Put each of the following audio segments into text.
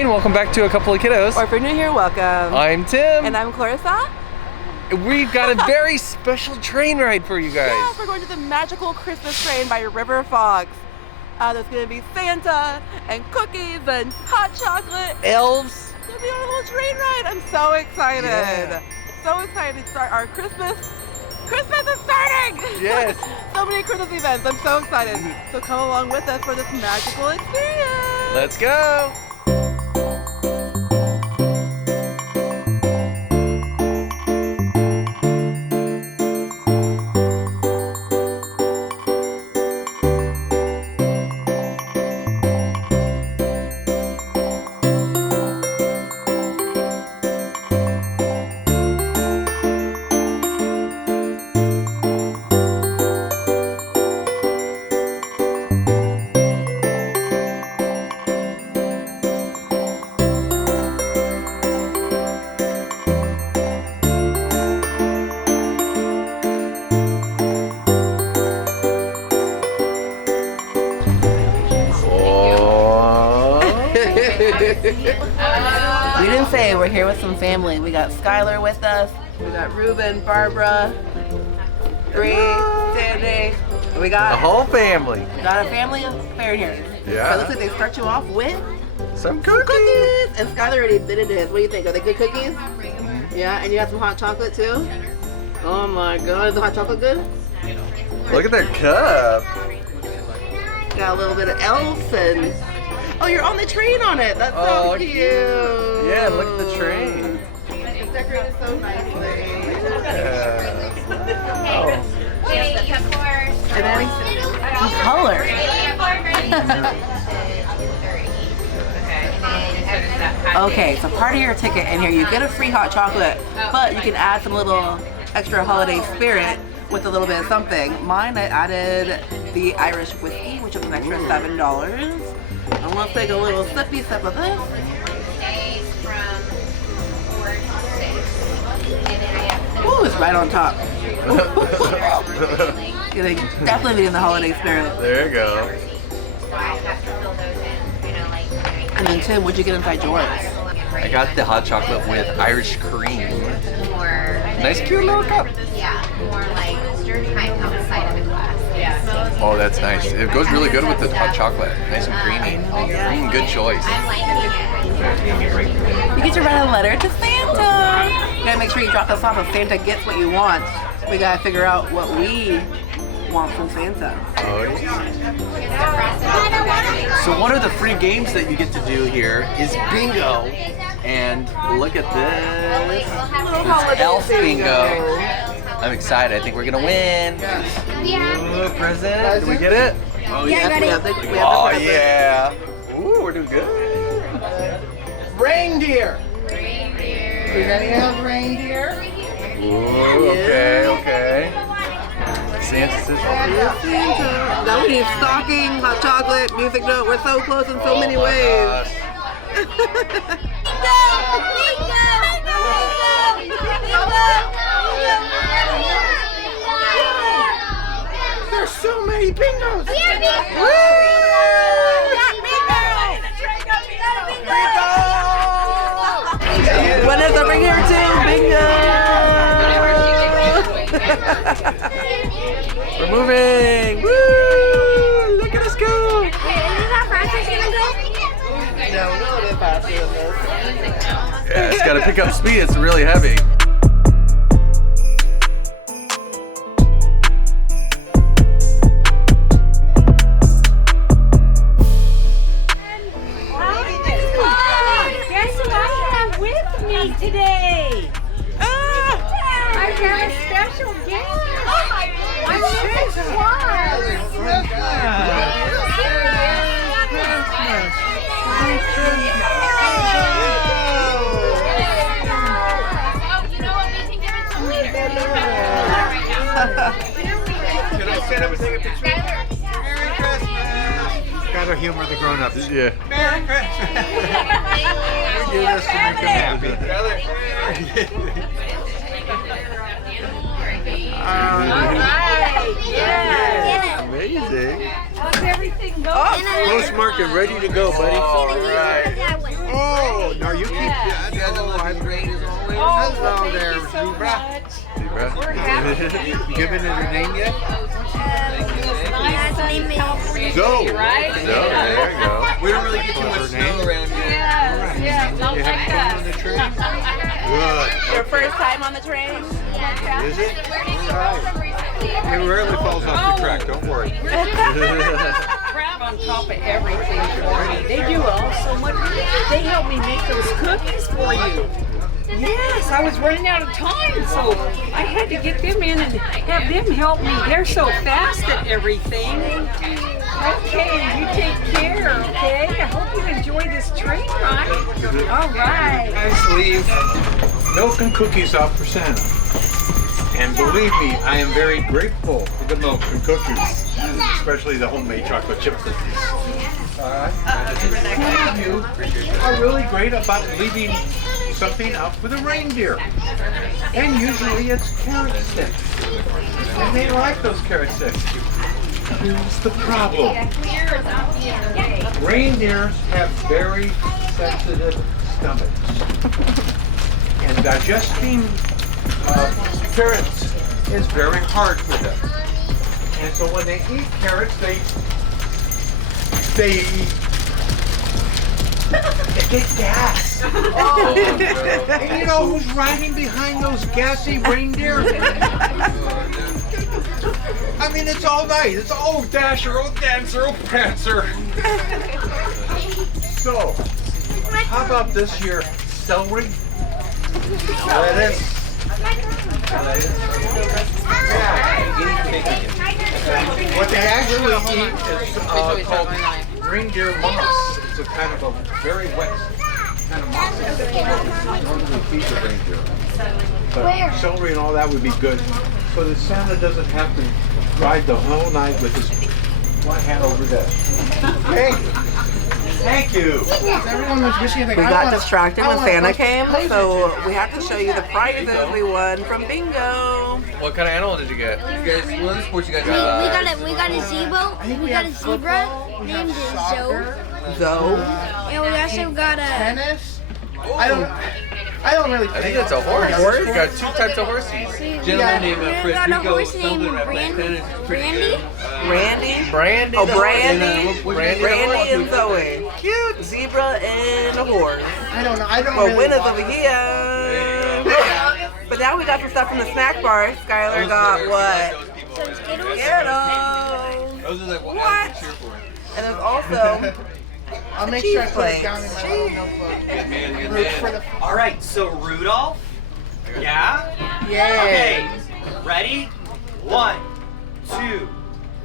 and welcome back to A Couple of Kiddos. Or if you're new here, welcome. I'm Tim. And I'm Clarissa. We've got a very special train ride for you guys. Yes, we're going to the magical Christmas train by River Fox. There's going to be Santa and cookies and hot chocolate. Elves. It's going to be a little train ride. I'm so excited. Yeah. So excited to start our Christmas. Christmas is starting! Yes. So many Christmas events. I'm so excited. So come along with us for this magical experience. Let's go. We didn't say we're here with some family. We got Skylar with us. We got Ruben, Barbara, Bree, Sandy. We got The whole family. got a family affair here. Yeah. So it looks like they start you off with Some cookies. and Skylar already bit into his. What do you think? Are they good cookies? Yeah, and you got some hot chocolate too? Oh my god, is the hot chocolate good? Look at their cup. Got a little bit of elf and oh, you're on the train on it. That's so cute. Yeah, look at the train. It's decorated so nicely. Oh. And then color. Okay, so part of your ticket in here, you get a free hot chocolate, but you can add some little extra holiday spirit with a little bit of something. Mine, I added the Irish whiskey, which is an extra $7. And let's take a little sippy sip of this. Ooh, it's right on top. Definitely be in the holiday spirit. There you go. And then Tim, what'd you get inside yours? I got the hot chocolate with Irish cream. Nice cute little cup. Yeah, more like time outside of the class. Yeah. Oh, that's nice. It goes really good with the hot chocolate. Nice and creamy. Good choice. I'm liking it. You get to write a letter to Santa. You gotta make sure you drop this off if Santa gets what you want. We gotta figure out what we want from Santa. Oh, yeah. So one of the free games that you get to do here is bingo. And look at this. It's Elf Bingo. I'm excited. I think we're gonna win. Ooh, present. Did we get it? Oh yeah, we have the Oh present. yeah. Ooh, we're doing good. Reindeer. Does anyone have reindeer? Ooh, okay. Santa says Santa. Now we need stocking, hot chocolate, music note. We're so close in so many ways. There's so many bingos. When is the ring here too? Bingo! We're moving. Woo! Look at us go. No, we're a little bit faster than this. Yeah, it's got to pick up speed. It's really heavy. Today. I've got a special guest. I'm Mrs. Claus. You know what? We can give it to later. Can I stand up and take a picture? Merry Christmas! Gotta humor the grown-ups. Yeah. Merry Christmas! We do this to make them happy. All right. Yeah. Amazing. How's everybody everything goes. Postmark and ready to go, buddy. Oh, no, you keep that. Hello there, Zebra. We're happy. You given it her name yet? Nice name is Zoe. right? So, there you go. We don't really get too much snow around here. Yeah, not You like having fun on the train? Good. Your first time on the train? Is it? Right. It rarely falls off the track, don't worry. crab on top of everything for me. They do so much. They help me make those cookies for you. Yes, I was running out of time, so I had to get them in and have them help me. They're so fast at everything. Okay, you take care, okay? I hope you enjoy this train ride. All right. Guys leave milk and cookies out for Santa. And believe me, I am very grateful for the milk and cookies, especially the homemade chocolate chip cookies. Some of you are really great about leaving something out for the reindeer. And usually it's carrot sticks. And they like those carrot sticks. Here's the problem. Reindeers have very sensitive stomachs. And digesting carrots is very hard for them. And so when they eat carrots, they get gas. Oh, And you know who's riding behind those gassy reindeer? I mean, it's all night. It's oh Dasher, oh Dancer, oh Prancer. So, how about this year celery, lettuce, what they actually eat is called reindeer moss. It's a kind of a very wet kind of moss. Normally feed the reindeer. But celery and all that would be good, so that Santa doesn't have to ride the whole night with his one hand over there. Okay. Thank you. Everyone was wishing We got distracted when Santa came, so we have to show you the prizes we won from bingo. what kind of animal did you get? You guys, what other sports you guys We got? got a zebra. We got a zebra named Zoe. Zoe. And we also got a tennis. I don't really. I think that's a horse. Horse? You got two types of horses. Gentleman we got a horse named Brandy. Randy. Brandy. Oh, the Brandy. horse. Brandy. the Randy horse. and Zoe. Cute. Zebra and a horse. I don't know. I don't Well, really. winners watch. over here. But now we got some stuff from the snack bar. Skylar got what? Some Skittles. Skittles. Those are the What? animals to cheer for. And there's also I'll make cheese sure I put plates. it down in my little notebook. Good man, good Root for man. the. All right, so Rudolph, yeah? Yeah. Okay, ready? 1, 2,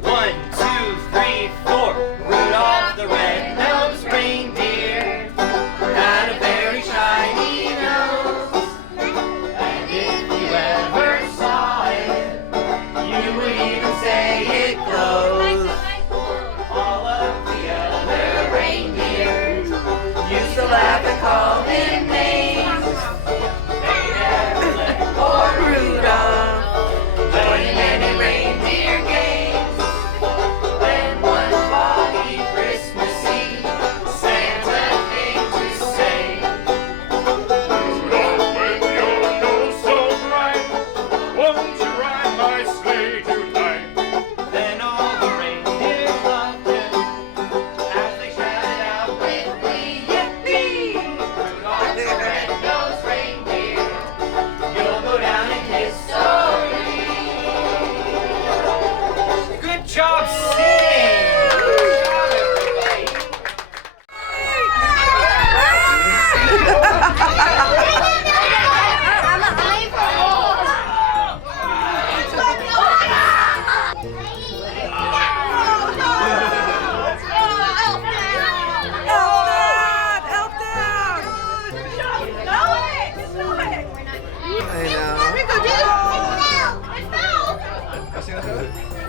1, 2, 3, 4. Rudolph the red-nosed reindeer had a very shiny nose. And if you ever saw it, you would even say it glows. All of the other reindeers used to laugh and call him names. They never let poor Rudolph join in any reindeer games. Then one foggy Christmas Eve, Santa came to say, Rudolph, with your nose so bright, won't you ride my sleigh tonight? Then all the reindeer loved him as they shouted out with glee, yippee! Rudolph the red-nosed reindeer, you'll go down in history. Good job singing! Good job, everybody! Elf down! I know.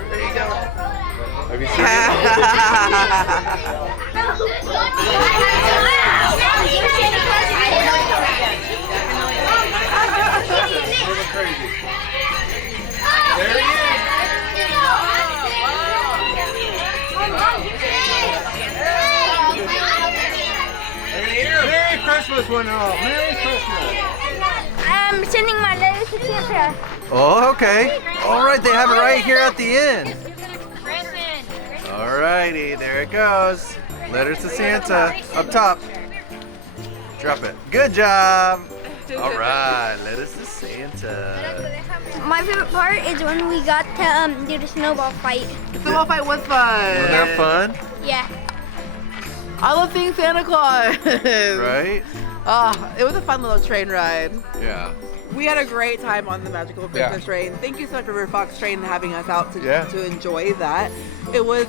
There you go. Have you seen crazy? There he is. one out. Merry Christmas. I'm sending my letter to Santa. Oh, okay. All right, they have it right here at the end. All righty, there it goes. Letters to Santa up top. Drop it. Good job. All right, letters to Santa. My favorite part is when we got to do the snowball fight. The snowball fight was fun. Wasn't that fun? Yeah. I love seeing Santa Claus. Right? Oh, it was a fun little train ride. Yeah. We had a great time on the magical Christmas train. Thank you so much for River Fox Train having us out to enjoy that. It was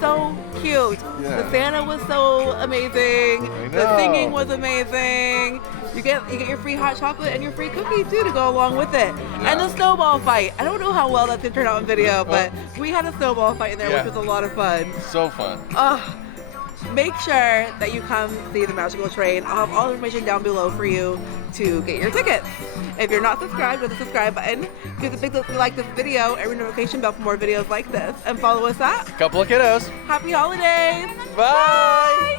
so cute. Yeah. The Santa was so amazing. I The know. singing was amazing. You get your free hot chocolate and your free cookie too to go along with it. And the snowball fight. I don't know how well that's gonna turn out on video, but we had a snowball fight in there, which was a lot of fun. So fun. Make sure that you come see the magical train. I'll have all the information down below for you to get your tickets. If you're not subscribed, hit the subscribe button. Give a big like this video and ring the notification bell for more videos like this. And follow us at Couple of Kiddos. Happy Holidays. Bye.